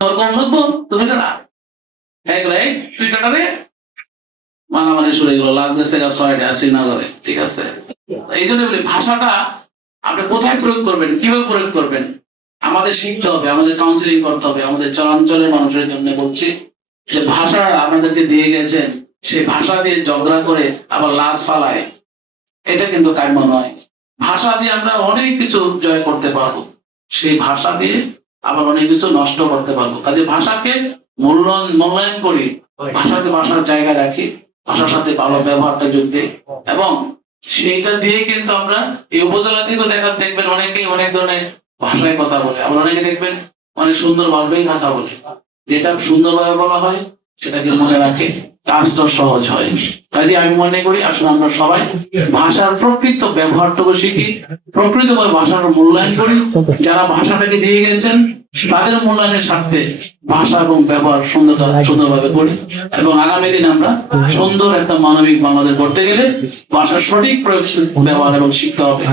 তোর কম লাগবো তুমি কাটা তুই কাটাবে মানামানি শুরু গেল, লাস্ট গেছে 6টা শ্রীনগরে। ঠিক আছে, এই জন্য বলি ভাষাটা আপনি কোথায় প্রয়োগ করবেন, কিভাবে প্রয়োগ করবেন আমাদের শিখতে হবে, আমাদের কাউন্সিলিং করতে হবে। আমাদের চরাঞ্চলের মানুষের জন্য বলছি যে ভাষা আপনাদেরকে দিয়ে গেছেন, সেই ভাষা দিয়ে ঝগড়া করে আবার লাশ ফালায়, এটা কিন্তু কাম্য নয়। ভাষা দিয়ে আমরা অনেক কিছু জয় করতে পারবো, সেই ভাষা দিয়ে আবার অনেক কিছু নষ্ট করতে পারবো। কাজে ভাষাকে মূল্যায়ন করি, ভাষাকে ভাষার জায়গায় রাখি, ভাষার সাথে ভালো ব্যবহারটা যোগ দিই, এবং সেইটা দিয়ে কিন্তু আমরা এই উপজেলা থেকেও দেখবেন অনেকেই অনেক ধরনের ভাষায় কথা বলে, আবার অনেকে দেখবেন অনেক সুন্দর ভাবেই কথা বলে। যেটা সুন্দরভাবে বলা হয় সেটাকে মনে রাখে, কাজটা সহজ হয়। কাজে আমি মনে করি আসলে আমরা সবাই ভাষার প্রকৃত ব্যবহারটুকু শিখি, প্রকৃতভাবে ভাষার মূল্যায়ন করি। যারা ভাষাটাকে দিয়ে গেছেন তাদের মূল্যায়নের স্বার্থে ভাষা এবং ব্যবহার সুন্দরভাবে করি, এবং আগামী দিন আমরা সুন্দর একটা মানবিক বাংলাদেশ করতে গেলে ভাষার সঠিক প্রয়োগ ব্যবহার এবং শিখতে হবে।